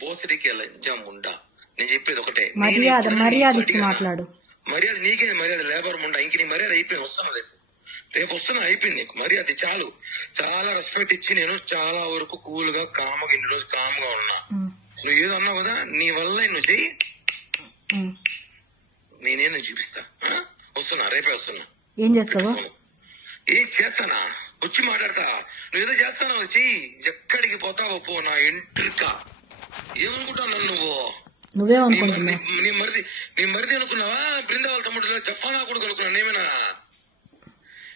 బోసడికి ముండా. నేను చెప్పేది ఒకటే, మర్యాద ఇచ్చి మాట్లాడు. మర్యాద నీకే మర్యాద, లేబర్ ముండా. ఇంక నీ మర్యాద అయిపోయింది, వస్తున్నా రేపు వస్తున్నా, అయిపోయింది నీకు మర్యాద. చాలు, చాలా రెస్పెక్ట్ ఇచ్చి నేను చాలా వరకు కూల్ గా కామ్గా ఇన్ని రోజు కామ్గా ఉన్నా. నువ్వు ఏదో అన్నావు కదా, నీ వల్ల నువ్వు చెయ్యి, నేనేదో చూపిస్తా. వస్తున్నా, రేపే వస్తున్నా. ఏం చేస్తావు? ఏం చేస్తానా, వచ్చి మాట్లాడతా. నువ్వేదో చేస్తానో చెయ్యి, ఎక్కడికి పోతావో పో. నా ఎంట్రిక ఏమనుకుంటావు నన్ను నువ్వు? నువ్వేమనుకుంటున్నావు? నీ మరిది అనుకున్నావా? బృందావళ తమ్ముడు చెప్పానా కొడుకు అనుకున్నా? నేమేనా?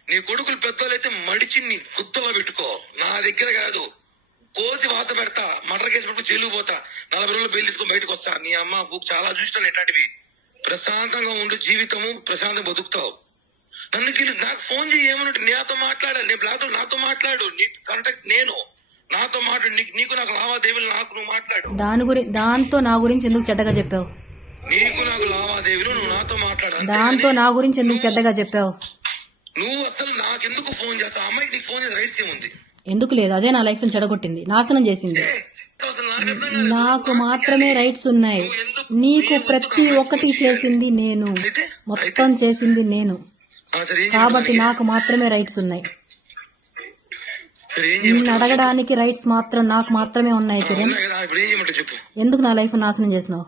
నీ కొడుకులు పెద్దోళ్ళైతే మడిచి నీ గుత్తలో పెట్టుకో, నా దగ్గర కాదు. కోసి వాత పెడతా, మర్డర్ కేసు పెట్టుకు జైలు పోతా, 40 రోజులు బెయిల్ తీసుకొని బయటకు వస్తా. నీ అమ్మ బుక్ చాలా చూస్తాను ఎట్లాంటివి. ప్రశాంతంగా ఉండు, జీవితము ప్రశాంతంగా బతుకుతావు. నన్ను నాకు ఫోన్ చేయి, ఏమన్నట్టు నాతో మాట్లాడాలి. నేను బ్లాక్ నాతో మాట్లాడు, నీ కాంటాక్ట్ నేను, నాతో మాట్లాడు. నీకు నాకు లావాదేవీలు, నాకు నువ్వు మాట్లాడు. దాంతో నా గురించి ఎందుకు చెడ్డగా చెప్పావు? నీకు నాకు లావాదేవీలు, నువ్వు నాతో మాట్లాడు. దాంతో నా గురించి ఎందుకు చెడ్డగా చెప్పావు? నువ్వు అసలు నాకెందుకు ఫోన్ చేస్తావు? అమ్మాయికి నీకు ఫోన్ చేసే రైట్స్ ఏముంది? ఎందుకు లేదు? అదే నా లైఫ్ ని చెడగొట్టింది, నాశనం చేసింది. నాకు మాత్రమే రైట్స్ ఉన్నాయి, నీకు ప్రతి ఒక్కటి చేసింది నేను, మొత్తం చేసింది నేను, కాబట్టి నాకు మాత్రమే రైట్స్ ఉన్నాయి. నిన్ను అడగడానికి రైట్స్ మాత్రం నాకు మాత్రమే ఉన్నాయి. కిరణ్, ఎందుకు నా లైఫ్ నాశనం చేసినావు?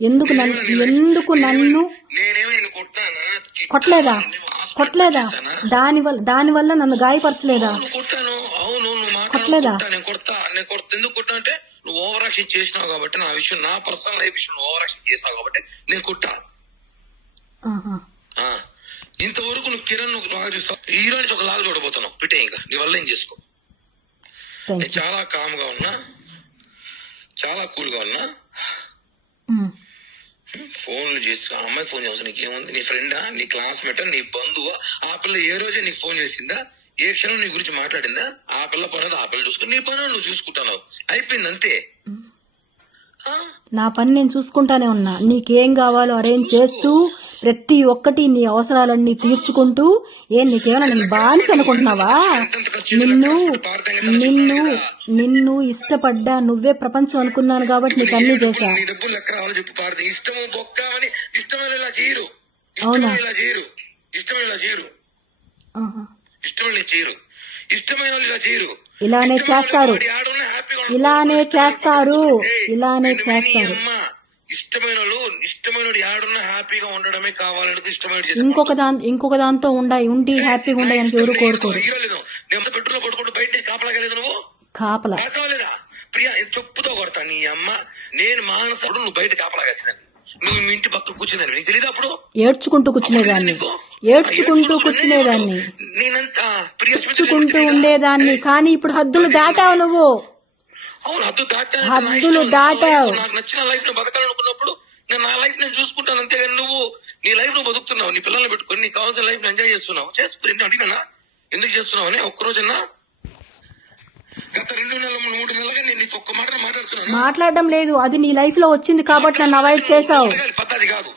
ఎందుకు నన్ను కొట్టలేదా? దానివల్ల నన్ను గాయపరచలేదా? కొట్టలేదా? ఎందుకు కొట్టా అంటే నువ్వు ఓవర్ యాక్షన్ చేసినావు కాబట్టి, నా విషయం, నా పర్సనల్ లైఫ్ విషయం ఓవర్ యాక్షన్ చేసావు కాబట్టి నేను కొట్టా. ఇంతవరకు నువ్వు కిరణ్ నువ్వు లాగా చూస్తావు, హీరో నుంచి ఒక లాగా చూడబోతున్నావు. పిటే ఇంకా నీ వల్ల ఏం చేసుకో. నేను చాలా కామ్ గా ఉన్నా, చాలా కూల్ గా ఉన్నా. ఫోన్లు చేసి అమ్మాయి ఫోన్ చేస్తా, నీకేముంది? నీ ఫ్రెండా, నీ క్లాస్మేటా, నీ బంధువా? ఆ పిల్ల ఏ రోజే నీకు ఫోన్ చేసిందా? ఏ క్షణం నీ గురించి మాట్లాడిందా? ఆ పిల్ల పని ఆ పిల్ల చూసుకుని నీ పని నువ్వు చూసుకుంటున్నావు, అయిపోయింది అంతే. నా పని నేను చూసుకుంటానే ఉన్నా. నీకేం కావాలో అరేంజ్ చేస్తూ, ప్రతి ఒక్కటి నీ అవసరాలన్నీ తీర్చుకుంటూ. నీకేమైనా నేను బానిస అనుకుంటున్నావా? నిన్ను ఇష్టపడ్డా, నువ్వే ప్రపంచం అనుకున్నాను కాబట్టి నీకు అన్ని చేశా. అవునా? ఇలానే చేస్తారు. ఇష్టమైన హ్యాపీగా ఉండడమే కావాలని, ఇంకొక దాంతో ఉండి హ్యాపీగా ఉండడానికి ఎవరు కోరుకోరు. పెట్టులో కొట్టుకుంటూ బయట కాపలాగలేదు నువ్వు, కాపలా ప్రియా చెప్పుతో కొడతా. నీ అమ్మ నేను మానసుడు, నువ్వు బయట కాపలాగేసిందని, నువ్వు మీ ఇంటి పక్కన కూర్చుందని నీకు తెలియదు? అప్పుడు ఏడ్చుకుంటూ కూర్చునేదాన్ని, ఏడ్చుకుంటూ ఉండేదాన్ని. కానీ ఇప్పుడు హద్దులు దాటావు నువ్వు. అవును, హద్దులు దాటావు. నాకు నచ్చిన లైఫ్ ను బతకాలనుకున్నప్పుడు నేను నా లైఫ్ నేను చూసుకుంటాను, అంతేగాని నువ్వు నీ లైఫ్ నువ్వు బతుకుతున్నావు, నీ పిల్లల్ని పెట్టుకుని నీకు కావాల్సిన లైఫ్ ఎంజాయ్ చేస్తున్నావు. చేసుకుని అడిగినా ఎందుకు చేస్తున్నావు అని ఒక్కరోజన్నా? గత 2 నెలలు 3 నెలలుగా నేను నీకు ఒక్క మాట మాట్లాడుతున్నాను. మాట్లాడడం లేదు, అది నీ లైఫ్ లో వచ్చింది కాబట్టి నన్ను అవాయిడ్ చేసావు. పద్ధతి కాదు.